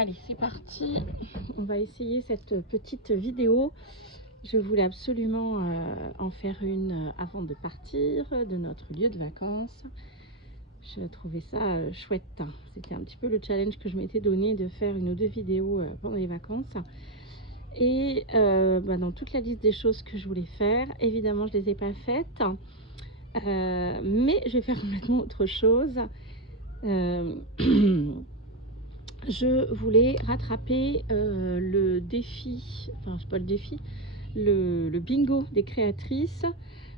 Allez, c'est parti. On va essayer cette petite vidéo. Je voulais absolument en faire une avant de partir de notre lieu de vacances. Je trouvais ça chouette. C'était un petit peu le challenge que je m'étais donné de faire une ou deux vidéos pendant les vacances. Et dans toute la liste des choses que je voulais faire, évidemment, je ne les ai pas faites. Mais je vais faire complètement autre chose. Je voulais rattraper le défi, enfin c'est pas le défi, le bingo des créatrices.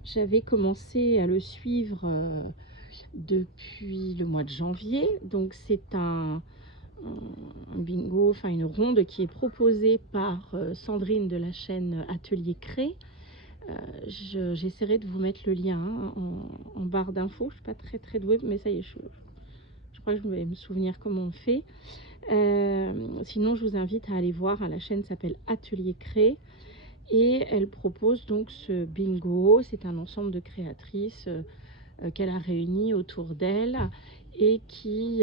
J'avais commencé à le suivre depuis le mois de janvier. Donc c'est un bingo, enfin une ronde qui est proposée par Sandrine de la chaîne Atelier Cré. J'essaierai de vous mettre le lien en barre d'infos. Je ne suis pas très douée, mais ça y est, je crois que je vais me souvenir comment on fait. Sinon, je vous invite à aller voir. La chaîne s'appelle Atelier Cré et elle propose donc ce bingo. C'est un ensemble de créatrices qu'elle a réunies autour d'elle et qui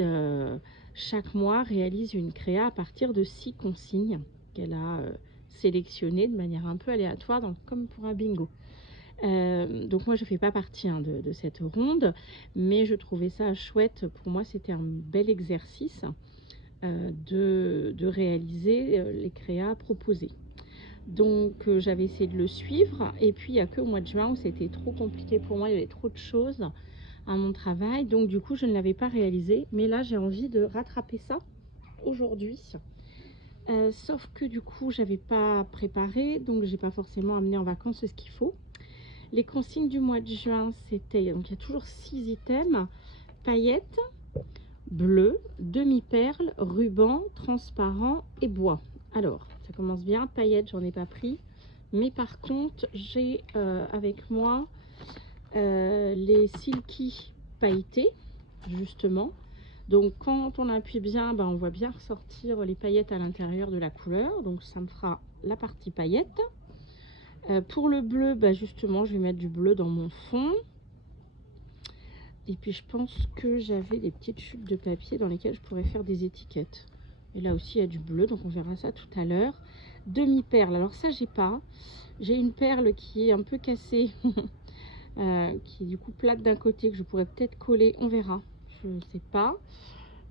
chaque mois réalise une créa à partir de 6 consignes qu'elle a sélectionnées de manière un peu aléatoire, donc comme pour un bingo. Donc moi je fais pas partie de cette ronde, mais je trouvais ça chouette. Pour moi c'était un bel exercice de réaliser les créas proposés. Donc j'avais essayé de le suivre et puis il n'y a que au mois de juin où c'était trop compliqué pour moi, il y avait trop de choses à mon travail, donc du coup je ne l'avais pas réalisé, mais là j'ai envie de rattraper ça aujourd'hui. Sauf que du coup j'avais pas préparé, donc j'ai pas forcément amené en vacances ce qu'il faut. Les consignes du mois de juin, c'était, donc il y a toujours 6 items: paillettes, bleu, demi-perle, ruban, transparent et bois. Alors, ça commence bien. Paillettes, j'en ai pas pris. Mais par contre, j'ai avec moi les silky pailletés, justement. Donc, quand on appuie bien, on voit bien ressortir les paillettes à l'intérieur de la couleur. Donc, ça me fera la partie paillettes. Pour le bleu, justement, je vais mettre du bleu dans mon fond. Et puis je pense que j'avais des petites chutes de papier dans lesquelles je pourrais faire des étiquettes. Et là aussi il y a du bleu, donc on verra ça tout à l'heure. Demi-perle, alors ça j'ai pas. J'ai une perle qui est un peu cassée, qui est du coup plate d'un côté, que je pourrais peut-être coller, on verra. Je ne sais pas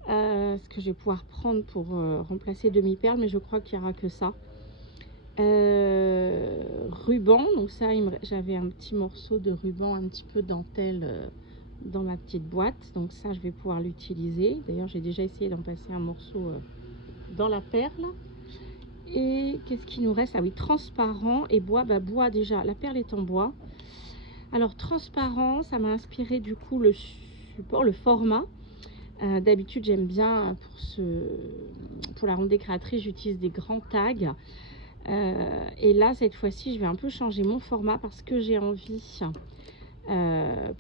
ce que je vais pouvoir prendre pour remplacer demi-perle, mais je crois qu'il n'y aura que ça. Ruban, donc ça j'avais un petit morceau de ruban, un petit peu dentelle dans ma petite boîte, donc ça je vais pouvoir l'utiliser. D'ailleurs j'ai déjà essayé d'en passer un morceau dans la perle. Et qu'est-ce qui nous reste? Ah oui, transparent et bois. Bois, déjà la perle est en bois. Alors transparent, ça m'a inspiré du coup le support, le format. D'habitude j'aime bien pour la ronde des créatrices, j'utilise des grands tags. Et là cette fois-ci je vais un peu changer mon format parce que j'ai envie,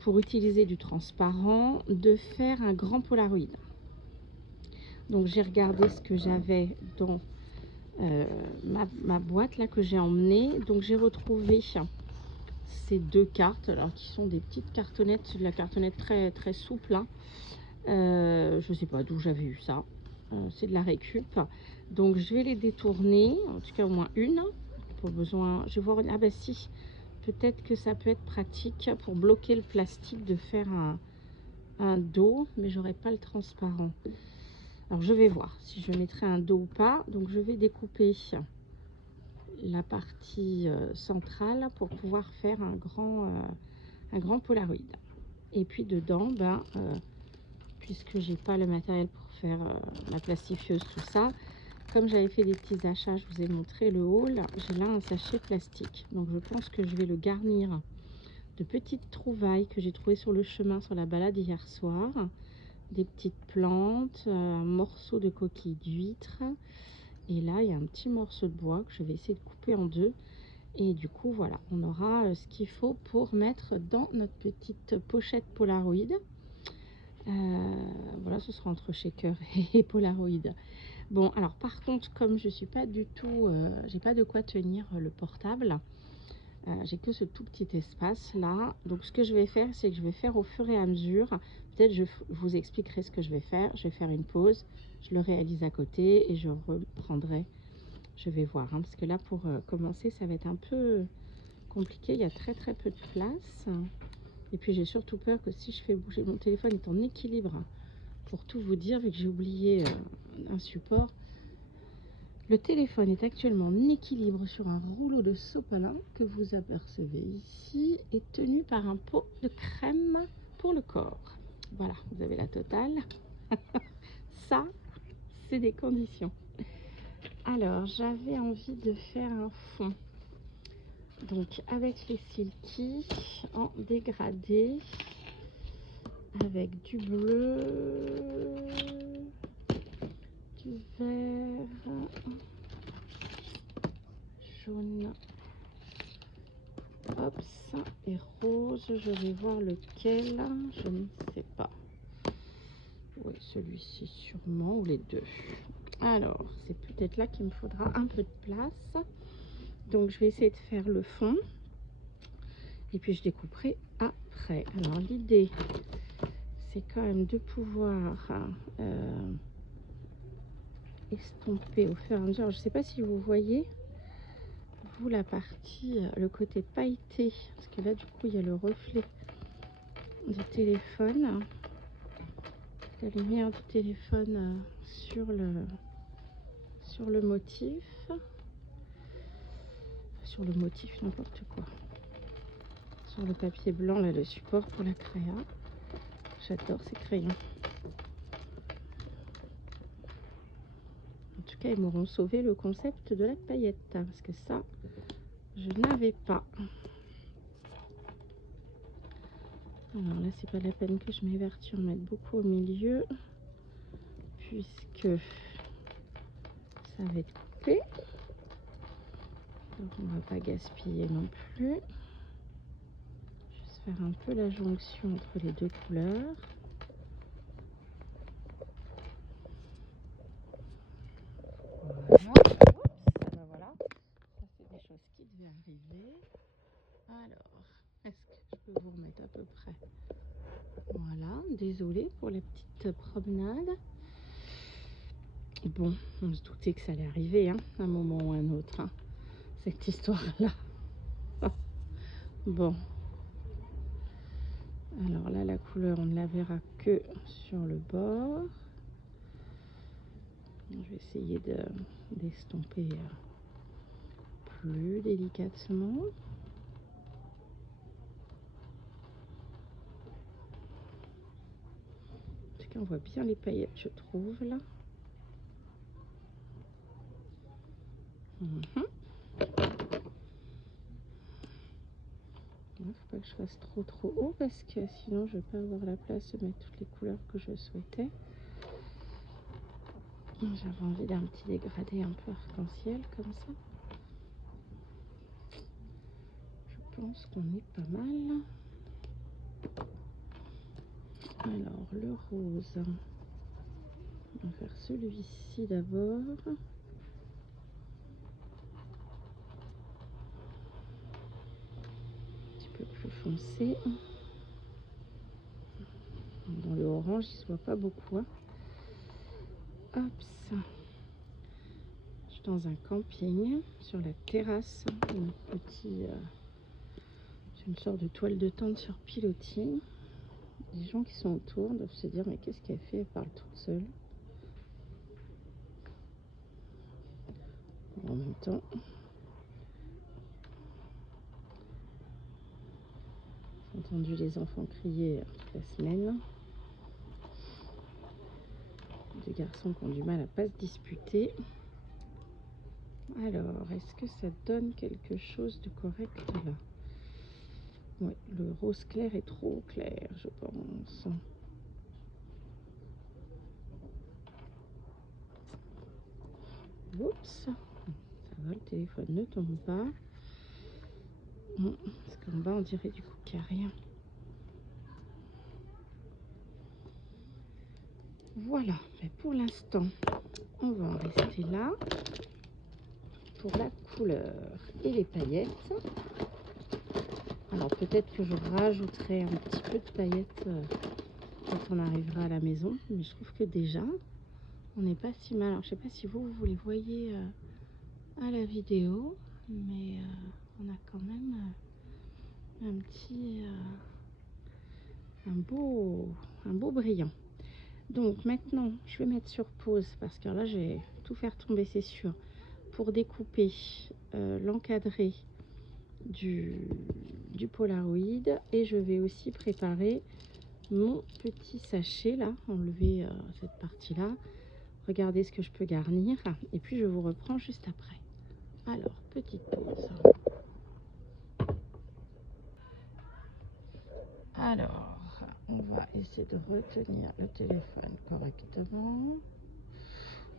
pour utiliser du transparent, de faire un grand polaroid. Donc j'ai regardé ce que j'avais dans ma boîte là que j'ai emmenée. Donc j'ai retrouvé ces deux cartes, alors qui sont des petites cartonnettes, de la cartonnette très souple, hein. Je sais pas d'où j'avais eu ça. C'est de la récup. Donc je vais les détourner, en tout cas au moins une. Pour besoin, je vais voir. Ah si, peut-être que ça peut être pratique pour bloquer le plastique de faire un dos, mais j'aurais pas le transparent. Alors je vais voir si je mettrai un dos ou pas. Donc je vais découper la partie centrale pour pouvoir faire un grand polaroid. Et puis dedans, puisque j'ai pas le matériel pour faire la plastifieuse, tout ça, comme j'avais fait des petits achats, je vous ai montré le haul, j'ai là un sachet plastique. Donc je pense que je vais le garnir de petites trouvailles que j'ai trouvées sur le chemin, sur la balade hier soir. Des petites plantes, un morceau de coquille d'huître. Et là, il y a un petit morceau de bois que je vais essayer de couper en deux. Et du coup, voilà, on aura ce qu'il faut pour mettre dans notre petite pochette Polaroid. Voilà, ce sera entre shaker et Polaroid. Bon, alors par contre, comme je suis pas du tout, j'ai pas de quoi tenir le portable, J'ai que ce tout petit espace là. Donc ce que je vais faire, c'est que je vais faire au fur et à mesure. Peut-être je vous expliquerai ce que je vais faire. Je vais faire une pause, je le réalise à côté et je reprendrai. Je vais voir, hein, parce que là pour commencer ça va être un peu compliqué. Il y a très peu de place. Et puis j'ai surtout peur que si je fais bouger mon téléphone est en équilibre. Pour tout vous dire, vu que j'ai oublié un support. Le téléphone est actuellement en équilibre sur un rouleau de sopalin que vous apercevez ici et tenu par un pot de crème pour le corps. Voilà, vous avez la totale. Ça, c'est des conditions. Alors, j'avais envie de faire un fond. Donc, avec les silky en dégradé, avec du bleu, du vert, jaune, hop, et rose. Je vais voir lequel, je ne sais pas. Oui, celui-ci sûrement, ou les deux. Alors, c'est peut-être là qu'il me faudra un peu de place. Donc, je vais essayer de faire le fond. Et puis, je découperai après. Alors, l'idée, c'est quand même de pouvoir estomper au fur et à mesure. Je ne sais pas si vous voyez, vous, la partie, le côté pailleté. Parce que là, du coup, il y a le reflet du téléphone. La lumière du téléphone sur le motif. Sur le motif, n'importe quoi. Sur le papier blanc, là, le support pour la créa. J'adore ces crayons. En tout cas, ils m'auront sauvé le concept de la paillette, parce que ça, je n'avais pas. Alors là, c'est pas la peine que je m'évertue en mettre beaucoup au milieu, puisque ça va être coupé. Donc, on va pas gaspiller non plus. Juste faire un peu la jonction entre les deux couleurs. Voilà. Oups, ben voilà. Ça, c'est des choses qui devaient arriver. Alors, est-ce que je peux vous remettre à peu près? Voilà, désolée pour la petite promenade. Bon, on se doutait que ça allait arriver, hein, un moment ou un autre, hein, cette histoire-là. Bon. Alors là, la couleur, on ne la verra que sur le bord. Je vais essayer d'estomper plus délicatement. En tout cas, on voit bien les paillettes, je trouve, là. Il ne faut pas que je fasse trop haut parce que sinon je ne vais pas avoir la place de mettre toutes les couleurs que je souhaitais. J'avais envie d'un petit dégradé un peu arc-en-ciel comme ça. Je pense qu'on est pas mal. Alors le rose, on va faire celui-ci d'abord. Un petit peu plus foncé. Dans le orange, il se voit pas beaucoup. Hein. Hop, ça. Je suis dans un camping, sur la terrasse, une sorte de toile de tente sur pilotis. Les gens qui sont autour doivent se dire mais qu'est-ce qu'elle fait? Elle parle toute seule. En même temps, j'ai entendu les enfants crier toute la semaine. Deux garçons qui ont du mal à pas se disputer. Alors, est-ce que ça donne quelque chose de correct là? Oui, le rose clair est trop clair, je pense. Oups, ça va, le téléphone ne tombe pas. Parce qu'en bas, on dirait du coup qu'il n'y a rien. Voilà, mais pour l'instant, on va en rester là. Pour la couleur et les paillettes. Alors peut-être que je rajouterai un petit peu de paillettes quand on arrivera à la maison, mais je trouve que déjà on n'est pas si mal. Alors je sais pas si vous les voyez à la vidéo, mais on a quand même un petit un beau brillant. Donc maintenant je vais mettre sur pause parce que là je vais tout faire tomber, c'est sûr, pour découper l'encadré du Polaroid, et je vais aussi préparer mon petit sachet là, enlever cette partie là, regarder ce que je peux garnir, et puis je vous reprends juste après. Alors petite pause. Alors on va essayer de retenir le téléphone correctement.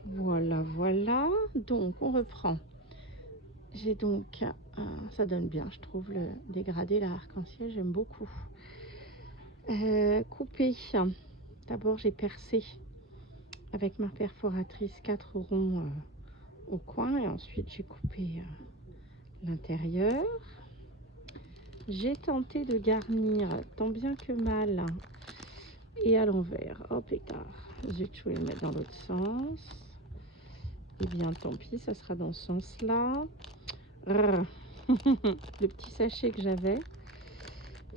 Voilà, voilà, donc on reprend. J'ai donc ça donne bien, je trouve, le dégradé, la arc-en-ciel, j'aime beaucoup. Coupé, d'abord j'ai percé avec ma perforatrice 4 ronds au coin, et ensuite j'ai coupé l'intérieur. J'ai tenté de garnir tant bien que mal et à l'envers. Oh pétard, j'ai voulu le mettre dans l'autre sens. Et bien tant pis, ça sera dans ce sens là. Le petit sachet que j'avais,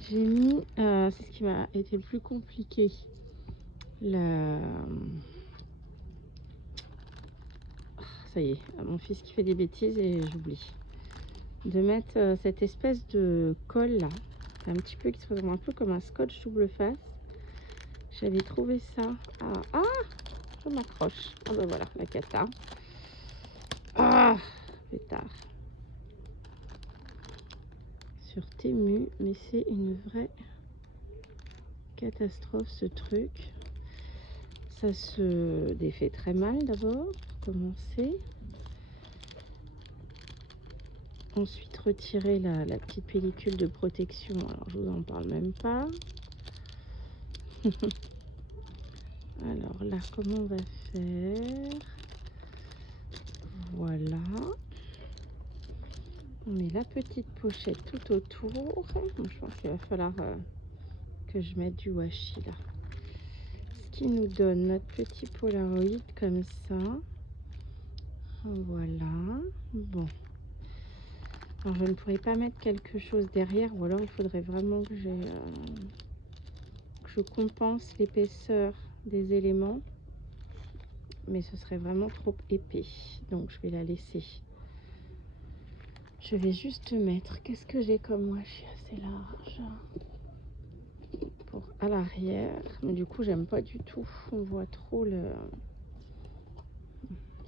j'ai mis, c'est ce qui m'a été le plus compliqué, ça y est, mon fils qui fait des bêtises et j'oublie de mettre cette espèce de colle là, un petit peu, qui se présente un peu comme un scotch double face. J'avais trouvé ça je m'accroche. Ah ben voilà, la cata. Pétard. Sur Temu, mais c'est une vraie catastrophe ce truc. Ça se défait très mal d'abord pour commencer. Ensuite retirer la petite pellicule de protection, alors je vous en parle même pas. Alors là, comment on va faire? Voilà, on met la petite pochette tout autour. Je pense qu'il va falloir que je mette du washi là, ce qui nous donne notre petit Polaroid comme ça. Voilà, bon, alors je ne pourrais pas mettre quelque chose derrière, ou alors il faudrait vraiment que je compense l'épaisseur des éléments, mais ce serait vraiment trop épais, donc je vais la laisser. Je vais juste mettre, qu'est-ce que j'ai comme moi, je suis assez large pour à l'arrière, mais du coup j'aime pas du tout, on voit trop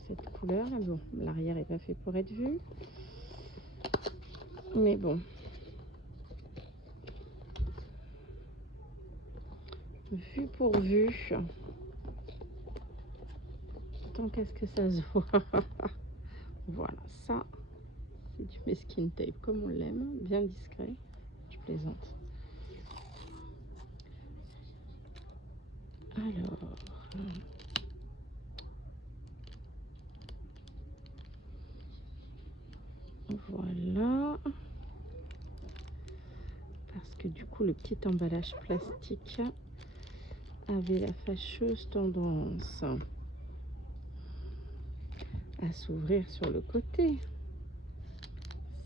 cette couleur là. Bon, l'arrière est pas fait pour être vu, mais bon, vu pour vu, tant qu'est-ce que ça se voit. Voilà, ça c'est du masking tape comme on l'aime, bien discret, je plaisante. Alors voilà, parce que du coup le petit emballage plastique avait la fâcheuse tendance à s'ouvrir sur le côté,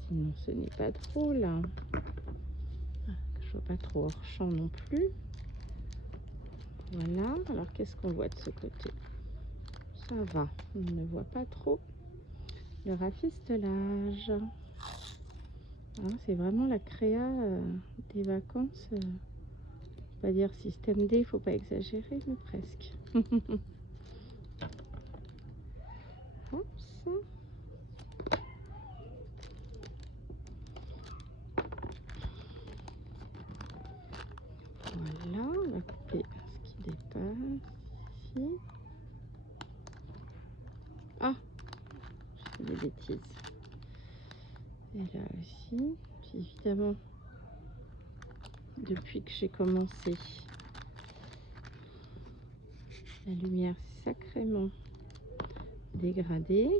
sinon ce n'est pas drôle. Je vois pas trop hors champ non plus. Voilà, alors qu'est-ce qu'on voit de ce côté? Ça va, on ne voit pas trop le rafistolage. C'est vraiment la créa des vacances, pas dire système D, il faut pas exagérer, mais presque. Hop, ça. Voilà, on va couper ce qui dépasse ici. Ah, je fais des bêtises. Et là aussi, puis évidemment, depuis que j'ai commencé, la lumière s'est sacrément dégradée.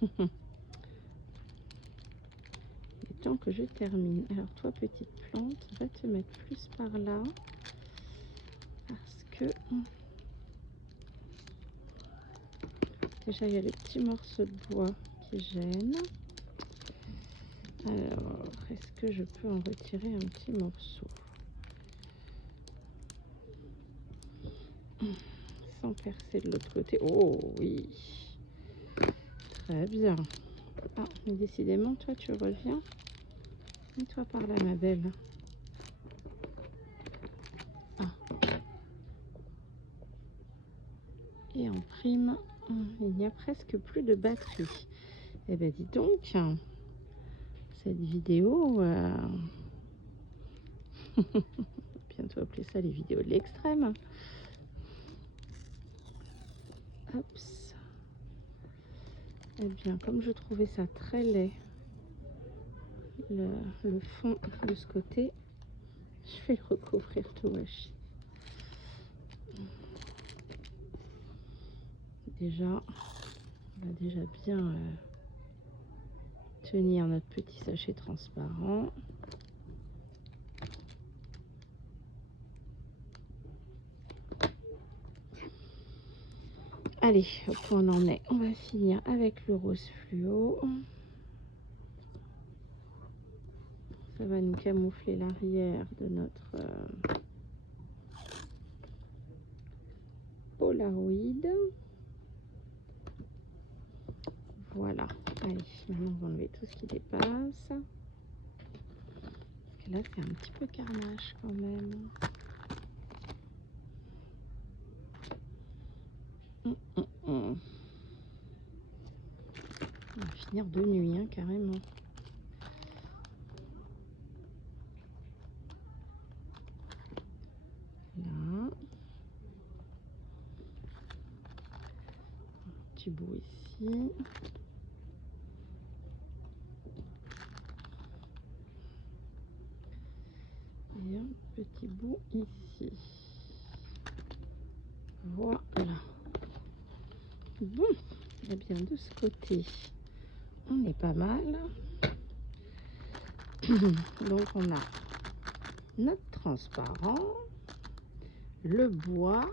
Et temps que je termine. Alors toi, petite plante, va te mettre plus par là. Parce que déjà, il y a le petit morceau de bois qui gêne. Alors, est-ce que je peux en retirer un petit morceau sans percer de l'autre côté? Oh oui, très bien. Ah, mais décidément, toi, tu reviens. Mets-toi par là, ma belle. Ah. Et en prime, il n'y a presque plus de batterie. Eh bien, dis donc, cette vidéo, bientôt appeler ça les vidéos de l'extrême. Hop. Eh bien, comme je trouvais ça très laid, le fond de ce côté, je vais le recouvrir de washi. Déjà, on va déjà bien tenir notre petit sachet transparent. Allez, au point on en est, on va finir avec le rose fluo. Ça va nous camoufler l'arrière de notre Polaroid. Voilà. Allez, maintenant on va enlever tout ce qui dépasse. Parce que là, c'est un petit peu carnage quand même. On va finir de nuit, hein, carrément. Là. Un petit bout ici. Et un petit bout ici. Voilà. Bon, eh bien de ce côté, on est pas mal. Donc on a notre transparent, le bois,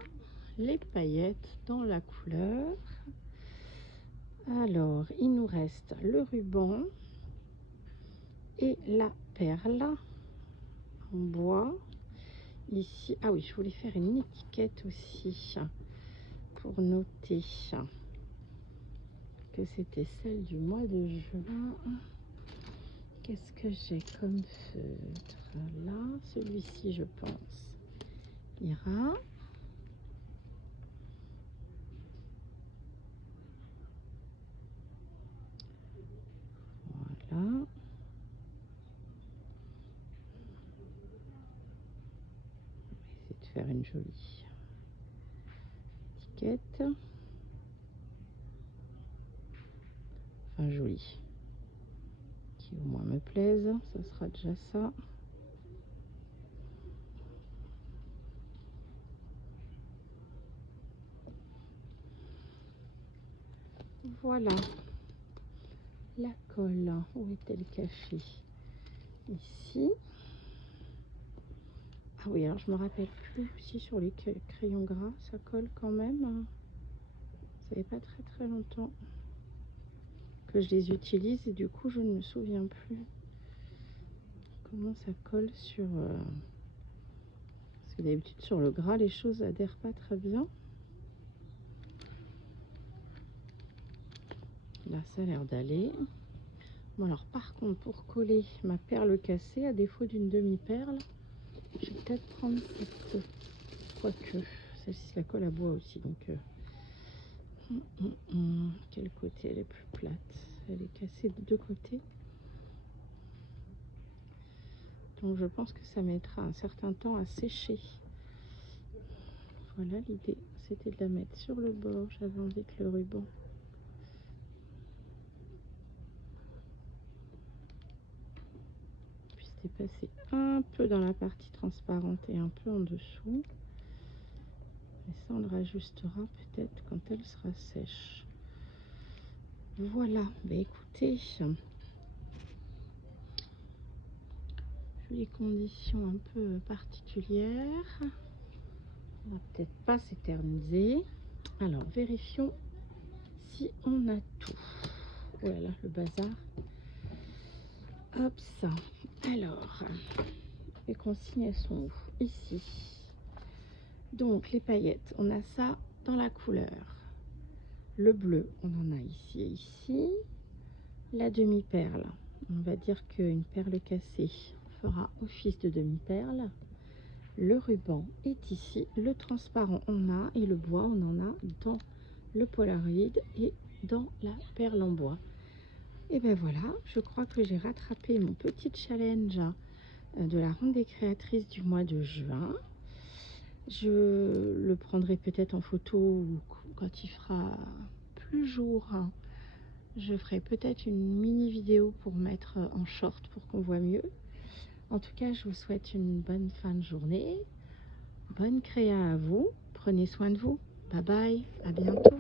les paillettes dans la couleur. Alors, il nous reste le ruban et la perle en bois. Ici, ah oui, je voulais faire une étiquette aussi pour noter que c'était celle du mois de juin. Qu'est-ce que j'ai comme feutre là? Celui-ci, je pense, ira. Voilà. On va essayer de faire une jolie étiquette. Enfin, jolie. Qui au moins me plaise. Ça sera déjà ça. Voilà. La colle, où est-elle cachée? Ici. Ah oui, alors je me rappelle plus si sur les crayons gras, ça colle quand même. Ça fait pas très longtemps que je les utilise et du coup je ne me souviens plus comment ça colle sur... Parce que d'habitude sur le gras, les choses adhèrent pas très bien. Là, ça a l'air d'aller. Bon alors par contre, pour coller ma perle cassée, à défaut d'une demi-perle, je vais peut-être prendre cette... Quoique, celle-ci la colle à bois aussi, donc... Quel côté elle est plus plate? Elle est cassée de deux côtés. Donc je pense que ça mettra un certain temps à sécher. Voilà, l'idée, c'était de la mettre sur le bord. J'avais envie que le ruban puisse dépasser un peu dans la partie transparente et un peu en dessous. Et ça, on le rajustera peut-être quand elle sera sèche. Voilà, bah écoutez, les conditions un peu particulières. On va peut-être pas s'éterniser. Alors, vérifions si on a tout. Voilà, le bazar. Hop, ça. Alors, les consignes, elles sont où? Ici. Donc, les paillettes, on a ça dans la couleur. Le bleu, on en a ici et ici. La demi-perle, on va dire qu'une perle cassée fera office de demi-perle. Le ruban est ici, le transparent on a, et le bois on en a dans le Polaroid et dans la perle en bois. Et ben voilà, je crois que j'ai rattrapé mon petit challenge de la ronde des créatrices du mois de juin. Je le prendrai peut-être en photo quand il fera plus jour. Je ferai peut-être une mini vidéo pour mettre en short pour qu'on voit mieux. En tout cas, je vous souhaite une bonne fin de journée. Bonne créa à vous. Prenez soin de vous. Bye bye. À bientôt.